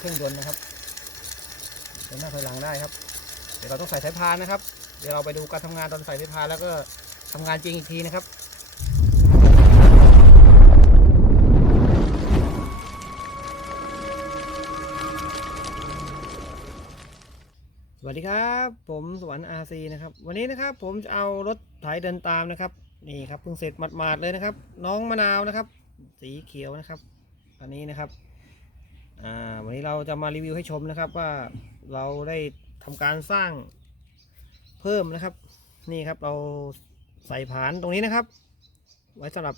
เครื่องยนต์นะครับเดินหน้าถอยหลังได้ครับ เดี๋ยวเราต้องใส่สายพานนะครับ เดี๋ยวเราไปดูการทำงานตอนใส่สายพานแล้วก็ทำงานจริงอีกทีนะครับสวัสดีครับ ผมสวรรค์อาซีนะครับ วันนี้นะครับผมจะเอารถไถเดินตามนะครับนี่ครับเพิ่งเสร็จหมาดๆเลยนะครับ น้องมะนาวนะครับ สีเขียวนะครับ อันนี้นะครับ อ่าวันนี้เราจะมารีวิวให้ชมนะครับว่าเราได้ทำการสร้างเพิ่มนะครับ นี่ครับเราใส่ผานตรงนี้นะครับ ไว้สำหรับ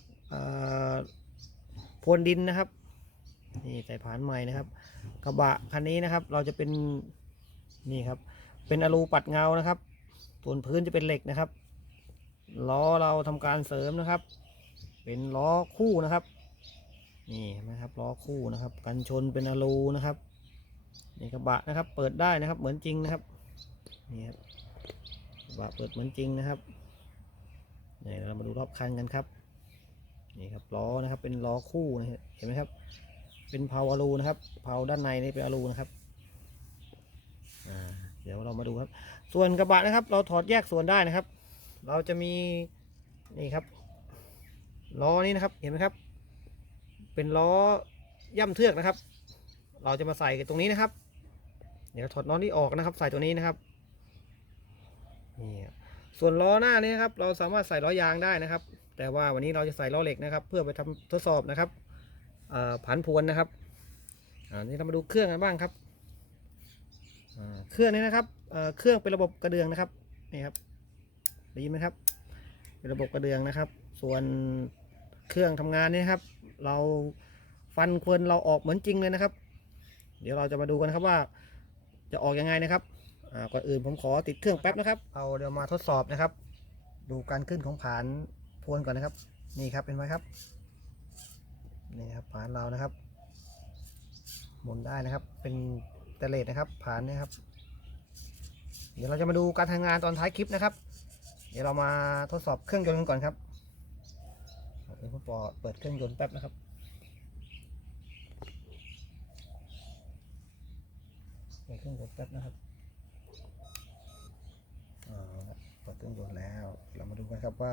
พรวนดินนะครับนี่ใส่ผานใหม่นะครับ กระบะคันนี้นะครับ เราจะเป็นนี่ครับ เป็นอลูปัดเงานะครับ ส่วนพื้นจะเป็นเหล็กนะครับล้อเราทำการเสริมนะครับ เป็นล้อคู่นะครับ นี่นไหมครับล้อคู่นะครับกันชนเป็นอะลูนะครับนี่กระบะนะครับเปิดได้นะครับเหมือนจริงนะครับนี่ครับกระบะเปิดเหมือนจริงนะครับนี่เรามาดูรอบคันกันครับนี่ครับล้อนะครับเป็นล้อคู่นะเห็นไหมครับ เป็นเพาอลูนะครับเพาด้านในนี่เป็นอลูนะครับเดี๋ยวเรามาดูครับ ส่วนกระบะนะครับ เราถอดแยกส่วนได้นะครับ เราจะมีนี่ครับล้อนี้นะครับเห็นไหมครับ เป็นล้อย่ำเทือกนะครับ เราจะมาใส่ตรงนี้นะครับ เดี๋ยวถอดน็อตนี้ออกนะครับ ใส่ตัวนี้นะครับนี่ครับส่วนล้อหน้านี้นะครับ เราสามารถใส่ล้อยางได้นะครับ แต่ว่าวันนี้เราจะใส่ล้อเหล็กนะครับ เพื่อไปทำทดสอบนะครับผันพวนนะครับอ่านี่เรามาดูเครื่องกันบ้างครับอ่าเครื่องนี้นะครับเอ่อเครื่องเป็นระบบกระเดืองนะครับนี่ครับได้ยินไหมครับ เป็นระบบกระเดืองนะครับ ส่วนเครื่องทำงานนี่ครับ เราฟันควนเราออกเหมือนจริงเลยนะครับ เดี๋ยวเราจะมาดูกันนะครับว่า จะออกยังไงนะครับอ่าก่อนอื่นผมขอติดเครื่องแป๊บนะครับ เอาเดี๋ยวมาทดสอบนะครับ ดูการขึ้นของผานพวนก่อนนะครับ นี่ครับเป็นไหมครับนี่ครับผานเรานะครับ หมุนได้นะครับ เป็นเตเลตนะครับผานนะครับ เดี๋ยวเราจะมาดูการทำงานตอนท้ายคลิปนะครับ เดี๋ยวเรามาทดสอบเครื่องยนต์กันก่อนครับ ดี๋ยวผมปอเปิดเครื่องยนต์แป๊บนะครับเปิดเครื่องยนต์แป๊บนะครับอ่าครับเปิดเครื่องยนต์แล้ว เรามาดูกันครับว่า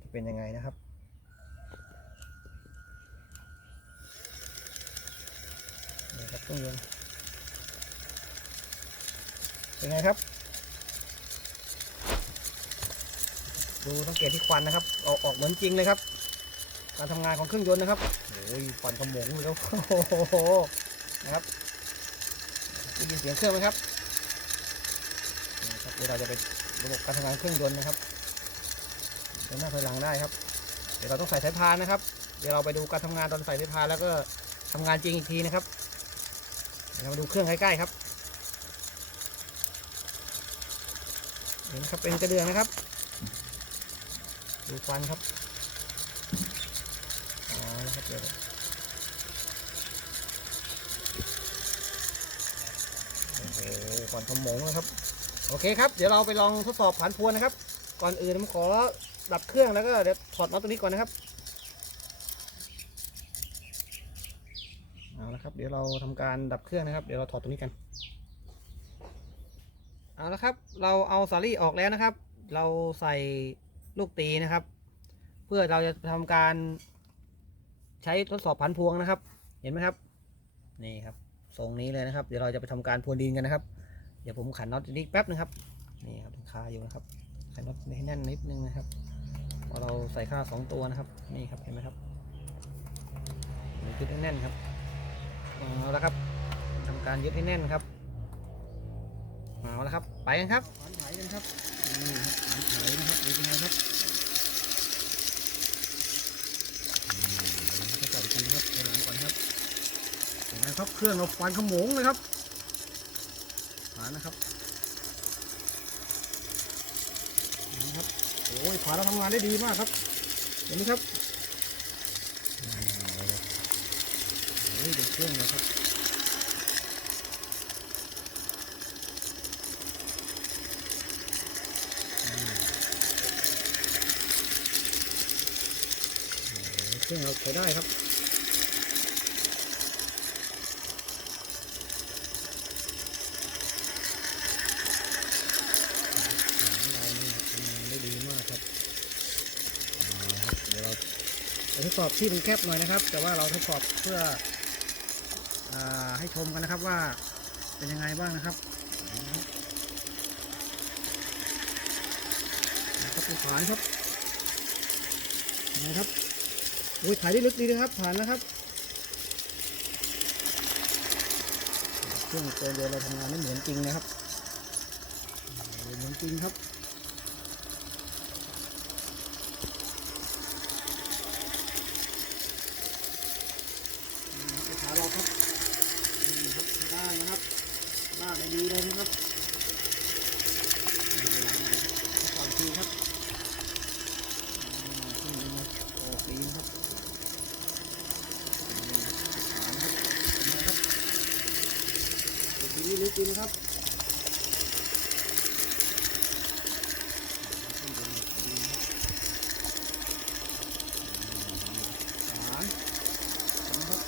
จะเป็นยังไงนะครับนี่ครับเครื่องยนต์เป็นไงครับ ดูสังเกตที่ควันนะครับ ออกออกเหมือนจริงเลยครับ การทำงานของเครื่องยนต์นะครับโอ้ยควันขมงเลยครับโอ้โหนะครับได้ยินเสียงเครื่องไหมครับครับเดี๋ยวเราจะไประบบการทำงานเครื่องยนต์นะครับเดินหน้าถอยหลังได้ครับ เดี๋ยวเราต้องใส่สายพานนะครับ เดี๋ยวเราไปดูการทำงานตอนใส่สายพานแล้วก็ทำงานจริงอีกทีนะครับเดี๋ยวเรามาดูเครื่องใกล้ๆครับเห็นครับเป็นกระเดื่องนะครับ ดูควันครับ ครับเดี๋ยวโอ้โหควันขมงนะครับ โอเคครับ เดี๋ยวเราไปลองทดสอบผ่านพวนนะครับ ก่อนอื่นผมขอดับเครื่องแล้วก็เดี๋ยวถอดน็อตตัวนี้ก่อนนะครับ เอาละครับ เดี๋ยวเราทำการดับเครื่องนะครับ เดี๋ยวเราถอดตัวนี้กัน เอาละครับ เราเอาสาลี่ออกแล้วนะครับ เราใส่ลูกตีนะครับ เพื่อเราจะทำการ ใช้ทดสอบผันพวงนะครับ เห็นไหมครับนี่ครับทรงนี้เลยนะครับ เดี๋ยวเราจะไปทำการพรวนดินกันนะครับ เดี๋ยวผมขันน็อตนี้แป๊บนึงครับนี่ครับคาอยู่นะครับขันน็อตให้แน่นนิดนึงนะครับพอเราใส่ข้าวสองตัวนะครับนี่ครับเห็นไหมครับยึดให้แน่นครับเอาละครับทำการยึดให้แน่นครับเอาละครับ ไปกันครับถอนไถกันครับนี่ครับถอนไถนะครับดูเป็นไงครับ เราจะใส่ทีนะครับเดี๋ยวหลังก่อนครับเห็ นไหมครับเครื่องเราควันขโมงเลยครับผ่านนะครับนไหมครับโอ้ยผ่านเราทำงานได้ดีมากครับเห็นไหมครับอ่าโอ้ยดูเครื่องเลยครับเครื่องเราใช้ได้ครับ สอบที่มันแคบหน่อยนะครับ แต่ว่าเราทดสอบเพื่ออให้ชมกันนะครับว่าเป็นยังไงบ้างนะครับครับเป็นฐานครับยังไงครับโอ้ยถ่ายได้ลึกดีนะครับ ผ่านนะครับเครื่องตัวเดียวเราทำงานไม่เหมือนจริงนะครับเหมือนจริงครับ ไปขาเราครับนี่ครับใช้ได้นะครับลากได้ดีเลยนะครับสามทีครับอืมขึ้นเลยนะออกดีนะครับนี่ฐานครับเป็นไงครับตัวทีนี้ลึกจริงนะครับขึ้นไปเลยดีนะครับฐานนะครับ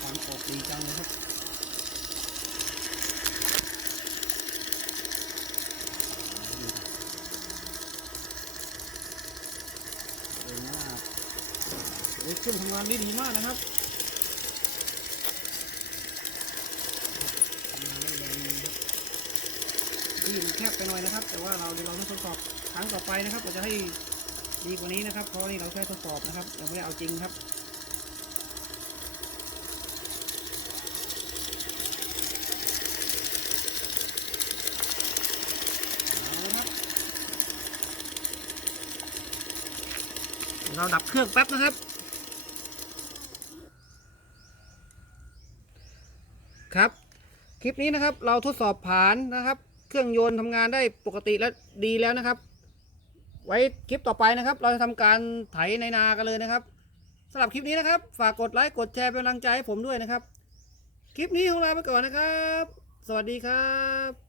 ความออก ดีจังเลยครับเครื่องทำงานได้ดีมากนะครับทำงานได้แรงดีครับที่แคบไปหน่อยนะครับ แต่ว่าเราเดี๋ยวเราต้องทดสอบครั้งต่อไปนะครับเราจะให้ดีกว่านี้นะครับ เพราะนี่เราแค่ทดสอบนะครับ เราไม่ได้เอาจริงครับ เอาละครับ เราดับเครื่องแป๊บนะครับ ครับ คลิปนี้นะครับเราทดสอบผ่านนะครับ เครื่องยนต์ทำงานได้ปกติและดีแล้วนะครับ ไว้คลิปต่อไปนะครับ เราจะทำการไถในนากันเลยนะครับสำหรับคลิปนี้นะครับ ฝากกดไลค์กดแชร์เป็นกำลังใจให้ผมด้วยนะครับ คลิปนี้ของเราไปก่อนนะครับ สวัสดีครับ